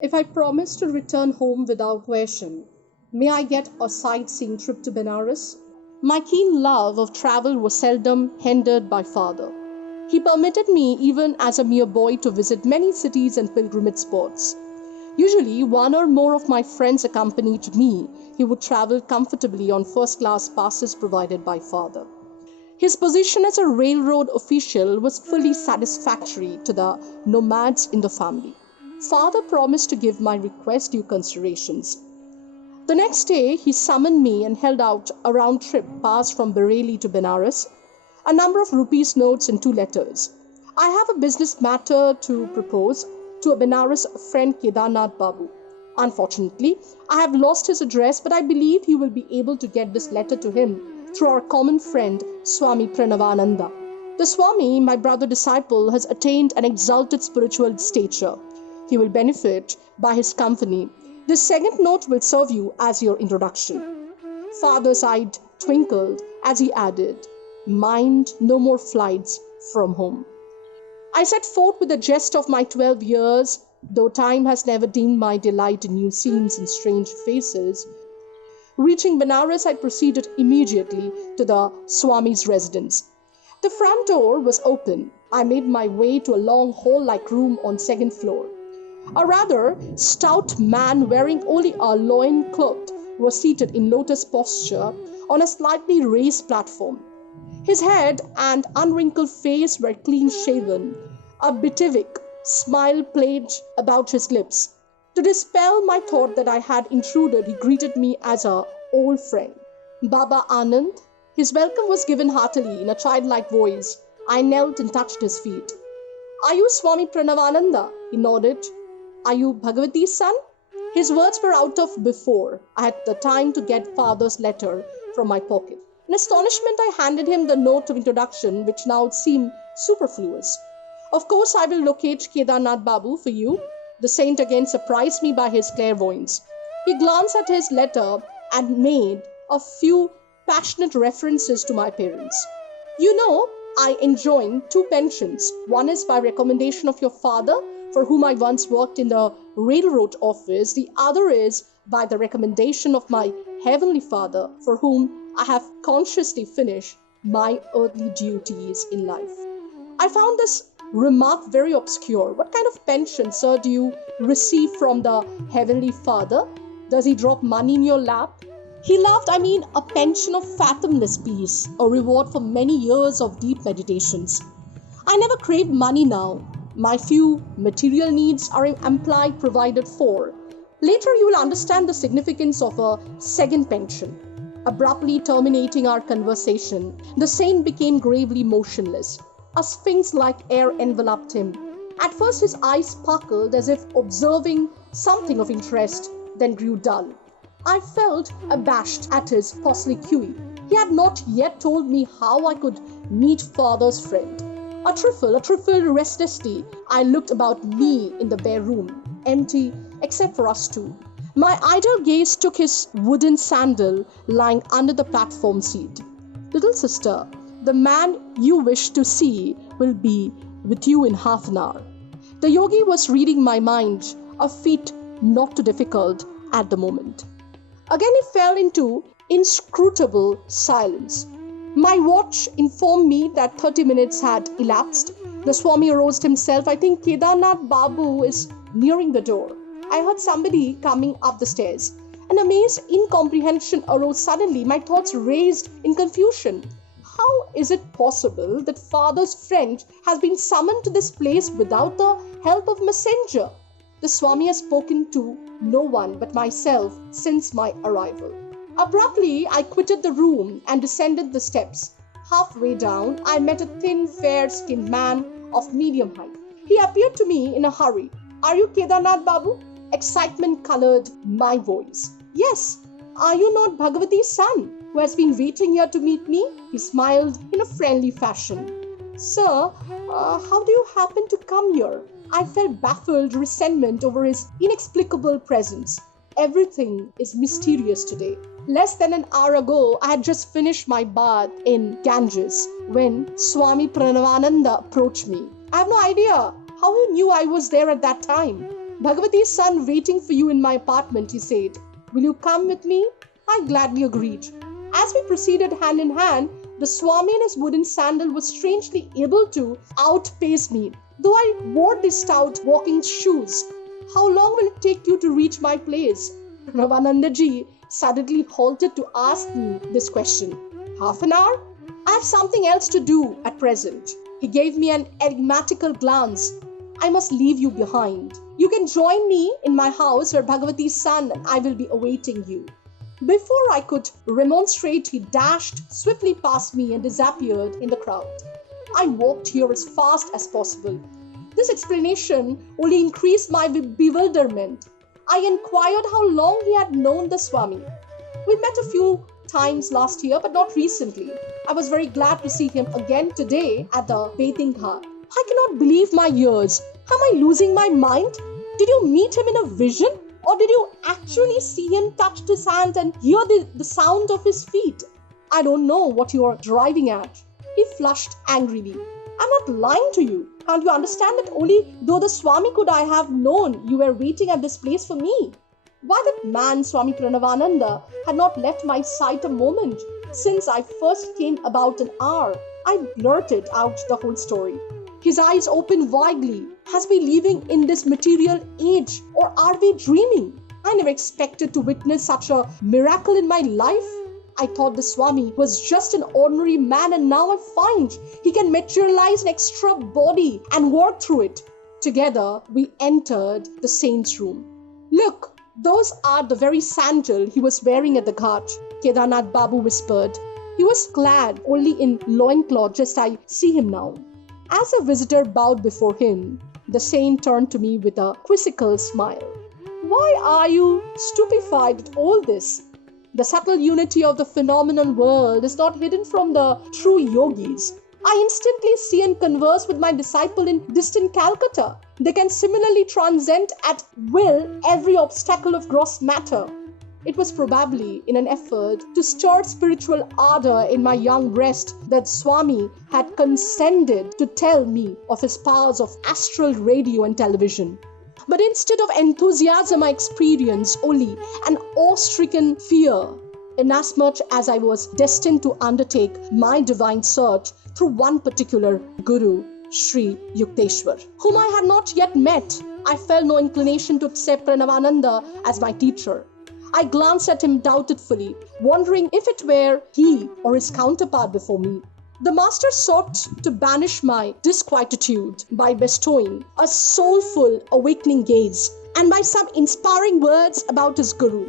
If I promise to return home without question, may I get a sightseeing trip to Benares? My keen love of travel was seldom hindered by father. He permitted me, even as a mere boy, to visit many cities and pilgrimage spots. Usually, one or more of my friends accompanied me. He would travel comfortably on first class passes provided by father. His position as a railroad official was fully satisfactory to the nomads in the family. Father promised to give my request due considerations. The next day, he summoned me and held out a round trip pass from Bareilly to Benares, a number of rupees notes and two letters. I have a business matter to propose to a Benares friend, Kedarnath Babu. Unfortunately, I have lost his address, but I believe you will be able to get this letter to him through our common friend, Swami Pranavananda. The Swami, my brother disciple, has attained an exalted spiritual stature. He will benefit by his company. This second note will serve you as your introduction. Father's eye twinkled as he added, "Mind no more flights from home." I set forth with the jest of my 12 years, though time has never dimmed my delight in new scenes and strange faces. Reaching Benares, I proceeded immediately to the Swami's residence. The front door was open. I made my way to a long hall-like room on second floor. A rather stout man wearing only a loincloth was seated in lotus posture on a slightly raised platform. His head and unwrinkled face were clean-shaven. A beatific smile played about his lips. To dispel my thought that I had intruded, he greeted me as an old friend. "Baba Anand." His welcome was given heartily in a childlike voice. I knelt and touched his feet. "Are you Swami Pranavananda?" He nodded. "Are you Bhagavati's son?" His words were out of before I had the time to get father's letter from my pocket. In astonishment, I handed him the note of introduction, which now seemed superfluous. "Of course, I will locate Kedarnath Babu for you." The saint again surprised me by his clairvoyance. He glanced at his letter and made a few passionate references to my parents. "You know, I enjoy two pensions. One is by recommendation of your father, for whom I once worked in the railroad office. The other is by the recommendation of my heavenly Father, for whom I have consciously finished my earthly duties in life." I found this remark very obscure. "What kind of pension, sir, do you receive from the heavenly Father? Does he drop money in your lap?" He laughed. "I mean a pension of fathomless peace, a reward for many years of deep meditations. I never crave money now. My few material needs are amply provided for. Later you will understand the significance of a second pension." Abruptly terminating our conversation, the saint became gravely motionless. A sphinx-like air enveloped him. At first his eyes sparkled as if observing something of interest, then grew dull. I felt abashed at his posliquy. He had not yet told me how I could meet father's friend. A trifle restlessly, I looked about me in the bare room, empty except for us two. My idle gaze took his wooden sandal lying under the platform seat. "Little sister, the man you wish to see will be with you in half an hour." The yogi was reading my mind, a feat not too difficult at the moment. Again he fell into inscrutable silence. My watch informed me that 30 minutes had elapsed. The Swami arose himself. "I think Kedarnath Babu is nearing the door." I heard somebody coming up the stairs. An amazed incomprehension arose suddenly. My thoughts raced in confusion. How is it possible that father's friend has been summoned to this place without the help of messenger? The Swami has spoken to no one but myself since my arrival. Abruptly, I quitted the room and descended the steps. Halfway down, I met a thin, fair-skinned man of medium height. He appeared to me in a hurry. "Are you Kedarnath Babu?" Excitement colored my voice. "Yes. Are you not Bhagavati's son, who has been waiting here to meet me?" He smiled in a friendly fashion. "Sir, how do you happen to come here?" I felt baffled resentment over his inexplicable presence. Everything is mysterious today. Less than an hour ago, I had just finished my bath in Ganges when Swami Pranavananda approached me. I have no idea how he knew I was there at that time. Bhagavati's son waiting for you in my apartment, he said. Will you come with me? I gladly agreed. As we proceeded hand in hand, the Swami in his wooden sandal was strangely able to outpace me, though I wore the stout walking shoes. How long will it take you to reach my place? Ravanandaji suddenly halted to ask me this question. Half an hour? I have something else to do at present. He gave me an enigmatical glance. I must leave you behind. You can join me in my house where Bhagavati's son and I will be awaiting you. Before I could remonstrate, he dashed swiftly past me and disappeared in the crowd. I walked here as fast as possible. This explanation only increased my bewilderment. I inquired how long he had known the Swami. We met a few times last year, but not recently. I was very glad to see him again today at the bathing ghat. I cannot believe my ears. Am I losing my mind? Did you meet him in a vision? Or did you actually see him touch his hand and hear the sound of his feet? I don't know what you are driving at. He flushed angrily. I'm not lying to you. Can't you understand that only though the Swami could I have known you were waiting at this place for me? Why, that man Swami Pranavananda had not left my sight a moment since I first came about an hour. I blurted out the whole story. His eyes opened widely. Has we living in this material age, or are we dreaming? I never expected to witness such a miracle in my life. I thought the Swami was just an ordinary man, and now I find he can materialize an extra body and work through it. Together, we entered the saint's room. Look, those are the very sandal he was wearing at the ghat, Kedarnath Babu whispered. He was clad only in loincloth, just I see him now. As a visitor bowed before him, the saint turned to me with a quizzical smile. Why are you stupefied at all this? The subtle unity of the phenomenal world is not hidden from the true yogis. I instantly see and converse with my disciple in distant Calcutta. They can similarly transcend at will every obstacle of gross matter. It was probably in an effort to stir spiritual ardor in my young breast that Swami had condescended to tell me of his powers of astral radio and television. But instead of enthusiasm, I experienced only an awe-stricken fear, inasmuch as I was destined to undertake my divine search through one particular Guru, Sri Yukteswar, whom I had not yet met. I felt no inclination to accept Pranavananda as my teacher. I glanced at him doubtfully, wondering if it were he or his counterpart before me. The master sought to banish my disquietude by bestowing a soulful, awakening gaze and by some inspiring words about his guru.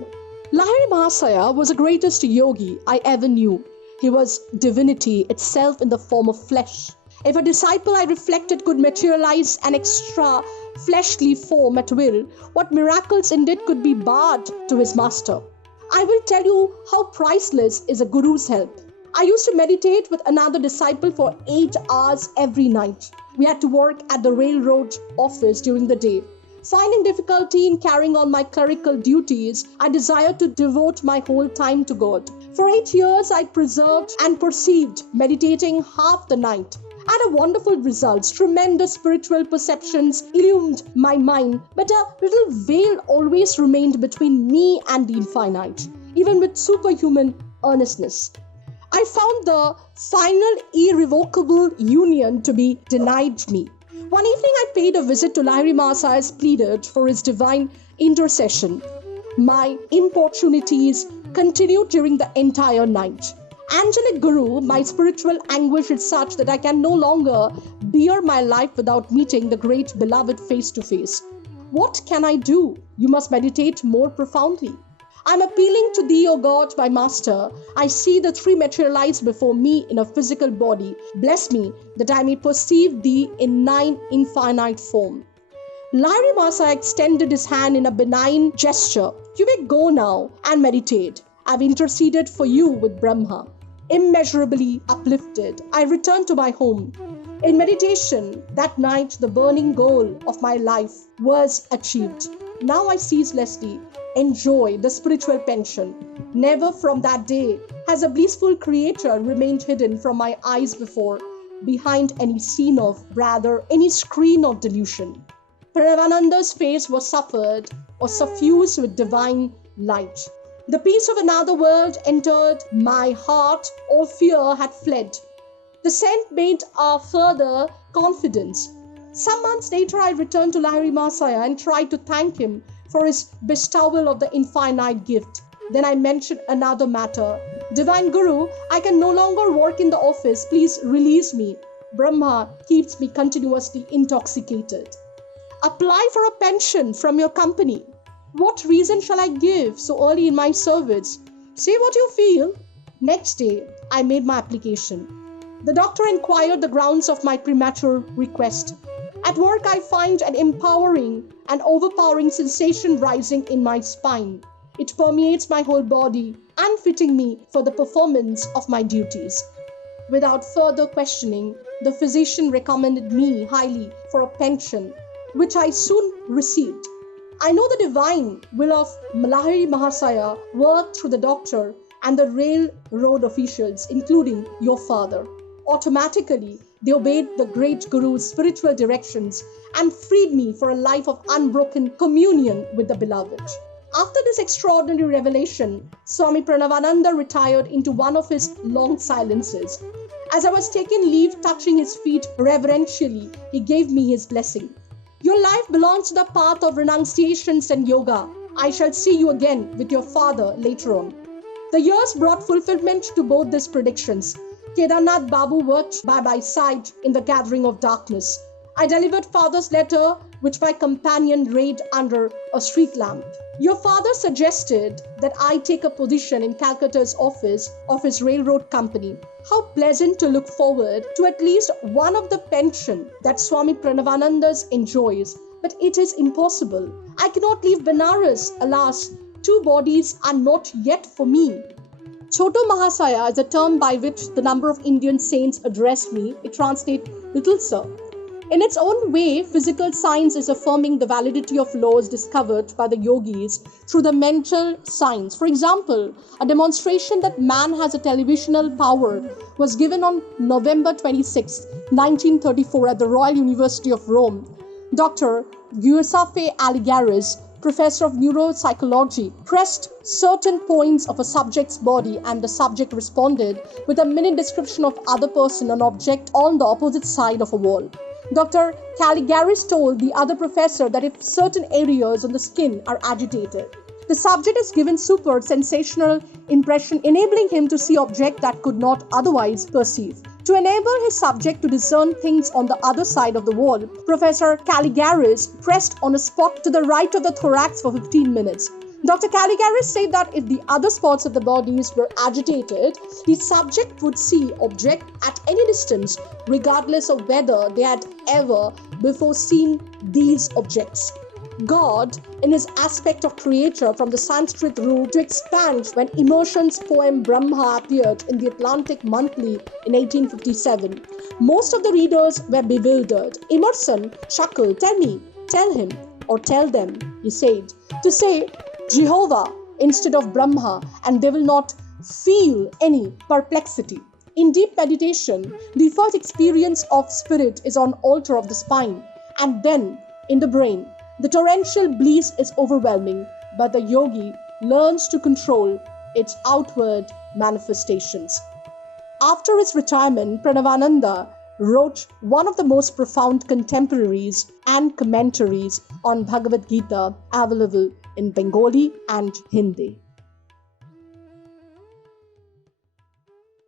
LahiriMahasay was the greatest yogi I ever knew. He was divinity itself in the form of flesh. If a disciple, I reflected, could materialize an extra fleshly form at will, what miracles indeed could be barred to his master? I will tell you how priceless is a guru's help. I used to meditate with another disciple for 8 hours every night. We had to work at the railroad office during the day. Finding difficulty in carrying on my clerical duties, I desired to devote my whole time to God. For 8 years, I preserved and perceived, meditating half the night. I had a wonderful results. Tremendous spiritual perceptions illumined my mind, but a little veil always remained between me and the infinite, even with superhuman earnestness. I found the final irrevocable union to be denied me. One evening I paid a visit to LahiriMahasay as pleaded for his divine intercession. My importunities continued during the entire night. Angelic Guru, my spiritual anguish is such that I can no longer bear my life without meeting the great beloved face to face. What can I do? You must meditate more profoundly. I am appealing to thee, O God, my master. I see the three materialize before me in a physical body. Bless me that I may perceive thee in 9 infinite form. LahiriMahasay extended his hand in a benign gesture. You may go now and meditate. I have interceded for you with Brahma. Immeasurably uplifted, I returned to my home. In meditation, that night the burning goal of my life was achieved. Now I ceaselessly enjoy the spiritual pension. Never from that day has a blissful creator remained hidden from my eyes before, behind any scene of, rather, any screen of delusion. Pranavananda's face was suffused with divine light. The peace of another world entered my heart, all fear had fled. The scent made our further confidence. Some months later, I returned to LahiriMahasay and tried to thank him for his bestowal of the infinite gift. Then I mentioned another matter. Divine Guru, I can no longer work in the office. Please release me. Brahma keeps me continuously intoxicated. Apply for a pension from your company. What reason shall I give so early in my service? Say what you feel. Next day, I made my application. The doctor inquired the grounds of my premature request. At work, I find an empowering and overpowering sensation rising in my spine. It permeates my whole body, unfitting me for the performance of my duties. Without further questioning, the physician recommended me highly for a pension, which I soon received. I know the divine will of LahiriMahasay worked through the doctor and the railroad officials, including your father. Automatically, they obeyed the great Guru's spiritual directions and freed me for a life of unbroken communion with the beloved. After this extraordinary revelation, Swami Pranavananda retired into one of his long silences. As I was taking leave, touching his feet reverentially, he gave me his blessing. Your life belongs to the path of renunciations and yoga. I shall see you again with your father later on. The years brought fulfillment to both these predictions. Kedarnath Babu worked by my side in the gathering of darkness. I delivered father's letter, which my companion read under a street lamp. Your father suggested that I take a position in Calcutta's office of his railroad company. How pleasant to look forward to at least one of the pension that Swami Pranavananda enjoys. But it is impossible. I cannot leave Benares. Alas, 2 bodies are not yet for me. Choto Mahasaya is a term by which the number of Indian saints address me. It translates little sir. In its own way, physical science is affirming the validity of laws discovered by the yogis through the mental science. For example, a demonstration that man has a televisional power was given on November 26, 1934 at the Royal University of Rome. Dr. Giuseppe Aligaris, professor of neuropsychology, pressed certain points of a subject's body and the subject responded with a minute description of other person and object on the opposite side of a wall. Dr. Caligaris told the other professor that if certain areas on the skin are agitated, the subject is given super sensational impression, enabling him to see objects that could not otherwise perceive. To enable his subject to discern things on the other side of the wall, Professor Caligaris pressed on a spot to the right of the thorax for 15 minutes. Dr. Caligaris said that if the other spots of the bodies were agitated, the subject would see objects at any distance, regardless of whether they had ever before seen these objects. God, in his aspect of creator from the Sanskrit root to expand when Emerson's poem Brahma appeared in the Atlantic Monthly in 1857. Most of the readers were bewildered. Emerson chuckled, tell him, or tell them, he said, to say Jehovah instead of Brahma, and they will not feel any perplexity. In deep meditation, the first experience of spirit is on altar of the spine, and then in the brain. The torrential bliss is overwhelming, but the yogi learns to control its outward manifestations. After his retirement, Pranavananda wrote one of the most profound contemporaries and commentaries on Bhagavad Gita available in Bengali and Hindi.